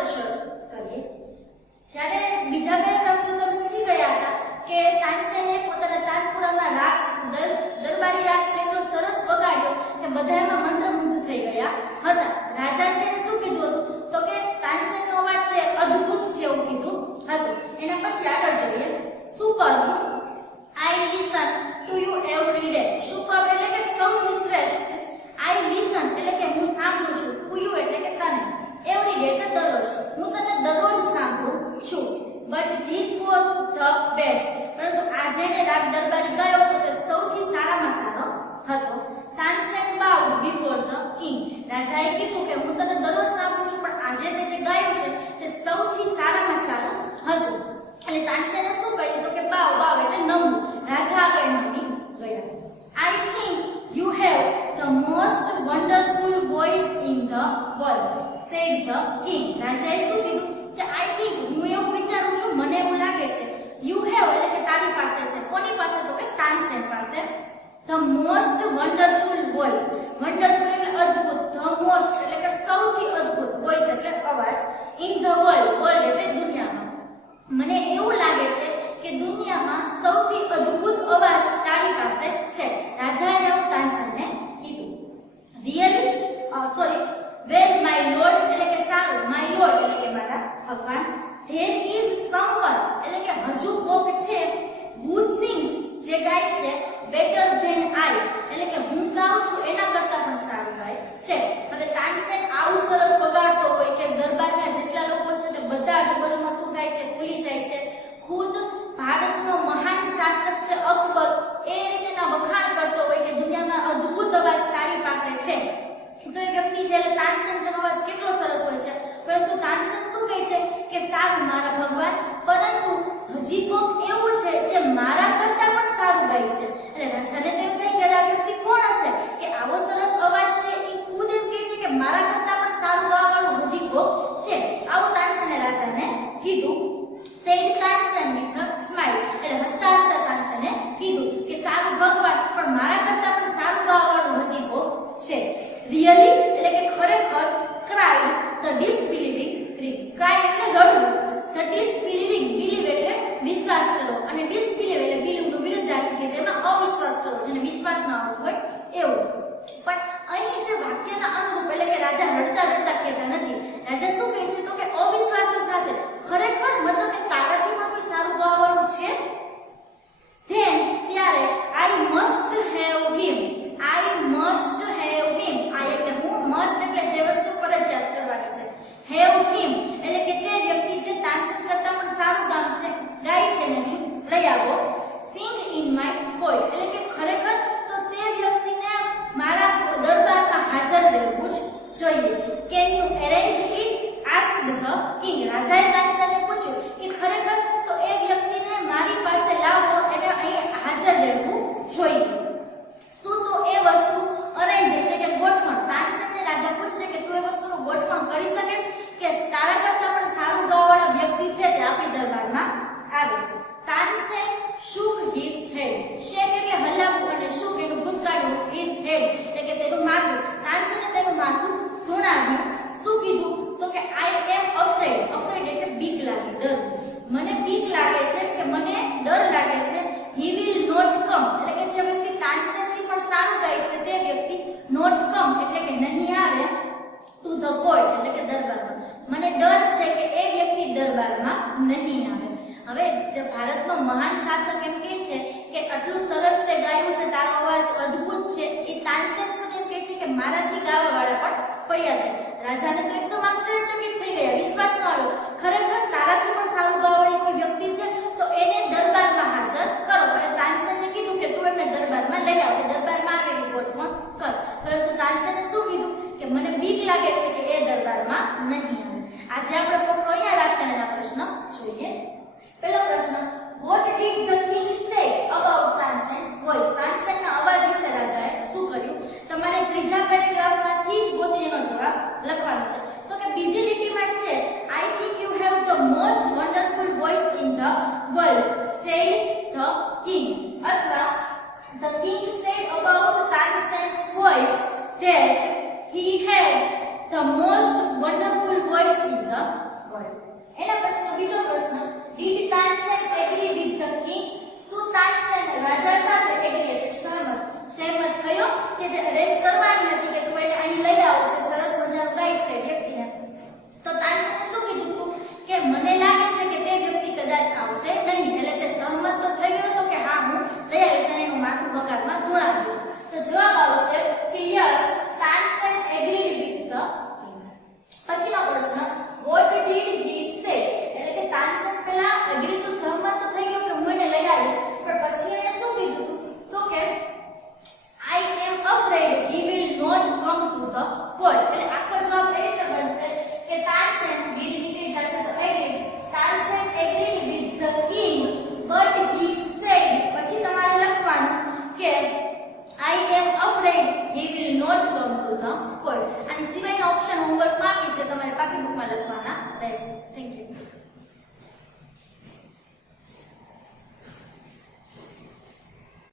આપણે શરૂ કરીએ। જ્યારે બીજા પેરેગ્રાફમાં તમે શીખી ગયા હતા કે તાનસેને પોતાના તાનપુરામાં રાગ દરબારી રાગ છે એટલો સરસ વગાડ્યો કે બધા એમાં મંત્રમુગ્ધ થઈ ગયા હતા। રાજા છે એને શું કીધું હતું તો કે તાનસેનનો અવાજ છે અદ્ભુત છે એવું કીધું હતું। એના પછી આગળ જોઈએ super I listen to you every day. Super એટલે કે સૌથી શ્રેષ્ઠ, આઈ લિસન એટલે કે હું સાંભળું છું, ટુ યુ એટલે કે તને, એવરી ડે એટલે દરરોજ, હું તને દરરોજ સાંભળું છું। But this was the best, પરંતુ આજે ને રાગ દરબારી ગાયો હતો તે સૌથી સારામાં સારો હતો। Tansen baud before the king, રાજાએ કીધું કે હું તને દરરોજ સાંભળું છું પણ આજે તે જે ગાયું છે તે સૌથી સારામાં સારું હતું। એટલે તાનસેને શું કહ્યું તો કે બાવ બાવ એટલે નમવું, રાજા આગળ નમી ગયા। I think you have the most wonderful voice in the world, said the king, રાજાએ શું કીધું કે આઈ થિંક હું એવું વિચારું છું, મને એવું લાગે છે, યુ હેવ એટલે કે તારી પાસે છે, કોની પાસે તો કે તાનસેન પાસે, the most wonderful voice, wonderful એટલે અદ્ભુત, ધ મોસ્ટ એટલે કે સૌથી અદ્ભુત, વોઇસ એટલે અવાજ, ઇન ધ વર્લ્ડ, વર્લ્ડ એટલે દુનિયામાં, મને એવું લાગે છે કે દુનિયામાં સૌથી અદ્ભુત અવાજ તારી પાસે છે, રાજાએ એવું તાનસેનને કીધું। રિયલી વેલ માય લોર્ડ એટલે કે સારું, માય લોર્ડ એટલે કે મારા ભગવાન, ધેર ઇઝ સમવન એટલે કે હજુ કોક છે, હુ સિંગ્સ જે ગાય છે, બેટર ધેન આઈ એટલે કે હું ગાઉં છું એના કરતા પણ સારું ગાય છે। હવે તાનસેન આવું સરસ વગાડતો હોય કે દરબારના જેટલા લોકો છે તે બધા આજુબાજુમાં શું થાય છે, ભૂલી જાય છે। ખુદ ભારતનો મહાન શાસક છે અકબર એ રીતના વખાણ કરતો હોય કે દુનિયામાં અદ્ભુત અવાજ તારી પાસે છે, તો એ વ્યક્તિ છે એટલે તાનસેન જેનો અવાજ કેટલો સરસ હોય છે, પરંતુ તાનસેન શું કહે છે કે સારું મારા ભગવાન, પરંતુ હજી કોક એવું છે જે મારા કરતા પણ સારું ગાય છે। એટલે રાજાને તો એમ કહે કે આ વ્યક્તિ કોણ હશે કે આવો સરસ અવાજ છે, એ ખુદ એમ કહે છે કે મારા કરતા પણ સારું ગાવાવાળું હજી કોક છે, આવું તાનસેને રાજાને કીધું। Said Tansen with a smile એટલે હસતા હસતા તાનસેને કીધું કે સારું ભગવાન, પણ મારા કરતા પણ સારું ગાવાવાળું હજી કોક છે। રિયલી એટલે કે ખરેખર, ક્રાઇડ ધ ડિસબિલીવિંગ ક્રીક, ક્રાઇડ એટલે રડવું, ધ ડિસબિલીવિંગ, બિલીવ એટલે વિશ્વાસ કરો અને ડિસબિલીવ એટલે બિલીવનું વિરુદ્ધાર્થી કે જેમાં અવિશ્વાસ કરો, જેને વિશ્વાસ ન આવતો હોય એવું। પણ અહીં જે વાક્યના અનુરૂપ એટલે કે રાજા રડતા રડતા કહેતા નથી, રાજા શું કહે છે તો કે અવિશ્વાસની સાથે ખરેખર મતલબ કે તારાથી પણ કોઈ સારું ગાવાવાળું છે, ધેન ત્યારે I must have him, I must have him, I એટલે હું, મસ્ટ એટલે જે વસ્તુ ફરજિયાત કરવાની છે, હેવ હિમ એટલે કે તે વ્યક્તિ જે તાનસેન કરતા પણ સારું ગાય છે નહીં લઈ આવો। સિંગ ઇન માય કોર્ટ એટલે કે ખરેખર તો તે વ્યક્તિને મારા દરબારમાં હાજર રહેવું જ જોઈએ। Can you arrange it, asked the king, રાજાએ તાનસેનને પૂછ્યું કે ખરેખર તો એ વ્યક્તિને મારી પાસે લાવો અને અહીં હાજર રહેવું જોઈએ, શું તો એ વસ્તુ અરેન્જ એટલે કે ગોઠવણ, તાનસેનને રાજા પૂછે કે તું એ વસ્તુનું ગોઠવણ કરી શકે કે તારા કરતા પણ સારું ગાવાવાળા વ્યક્તિ છે તે આપણી દરબારમાં આવે। તાનસેન shook his head, શેક એટલે હલાવવું અને shook એનું ભૂતકાળનું, his head એટલે કે તેનું માથું, તાનસેને તેનું માથું ધૂણાવ્યું। શું કીધું તો કે આઈ એમ અફ્રેડ, અફ્રેડ એટલે બીક લાગે, ડર, મને બીક લાગે છે કે મને ડર લાગે છે, he will not come એટલે કે જે વ્યક્તિ તાનસેનથી પણ સારું ગાય છે તે વ્યક્તિ not come એટલે કે નહીં આવે, to the court એટલે કે દરબારમાં, મને ડર છે કે એ વ્યક્તિ દરબારમાં નહીં આવે। હવે જે ભારતનો મહાન શાસક એમ કહે છે કે આટલું સરસ તે ગાયું છે, તારો અવાજ અદ્ભુત છે, એ તાનસેન ખુદ એમ કહે છે કે મારાથી ગાવાવાળા પણ પડ્યા છે। રાજાને તો એકદમ આશ્ચર્યચકિત થઈ ગયા, વિશ્વાસ ન આવ્યો, ખરેખર તારાથી પણ સારું ગાવાવાળી કોઈ વ્યક્તિ છે તો એને દરબારમાં હાજર કરો। એટલે તાનસેને કીધું કે તું એમને દરબારમાં લઈ આવ, દરબારમાં આવે એવી ગોઠવણ કર, પરંતુ તાનસેને શું કીધું કે મને બીક લાગે છે કે એ દરબારમાં નહીં આવે। આજે આપણે ફક્ત અહીંયા રાખીને આ પ્રશ્ન જોઈએ। પહેલો પ્રશ્ન, what did the king say about Tansen's voice, તાનસેનના અવાજ વિશે રાજાએ શું કર્યું? તમારે ત્રીજા પેરેગ્રાફમાંથી જ ગોતીનો જવાબ લખવાનો છે। તો કે બીજી લીટીમાં court. એના પછીનો બીજો પ્રશ્ન, did Tansen agree with the king? શું તાનસેન રાજા સાથે એગ્રી એટલે સહમત થયો કે જે અરેન્જ કરવાની હતી કે તું એને અહીં લઈ આવો છે, સરસ મજાનું ગાઈડ છે વ્યક્તિને, તો તાનસેને શું કીધું હતું કે મને લાગે છે કે તે વ્યક્તિ કદાચ આવશે નહીં, એટલે તે સહમત તો થઈ ગયો તો કે હા હું લઈ આવીશ અને એનું માથું બગાડમાં ધોળાવ્યું. તો જવાબ આવશે કે yes, Tansen agreed with the king. પછીનો પ્રશ્ન, what did he say? એટલે કે તાનસેન પહેલા એગ્રી તો સહમત તો થઈ ગયો કે હું એને લઈ આવીશ, પણ પછી એને શું કીધું તો કે I am afraid he will not come to the court. એટલે આખો જવાબ એ રીતે બનશે કે તાનસેન did નીકળી જશે તો agreed. Tansen agreed with the king but he said, પછી તમારે લખવાનું કે I am afraid he will not come to the court. અને સિવાયના ઓપ્શન હોમવર્કમાં આપી છે, તમારે પાકી બુકમાં લખવાના રહેશે. Thank you.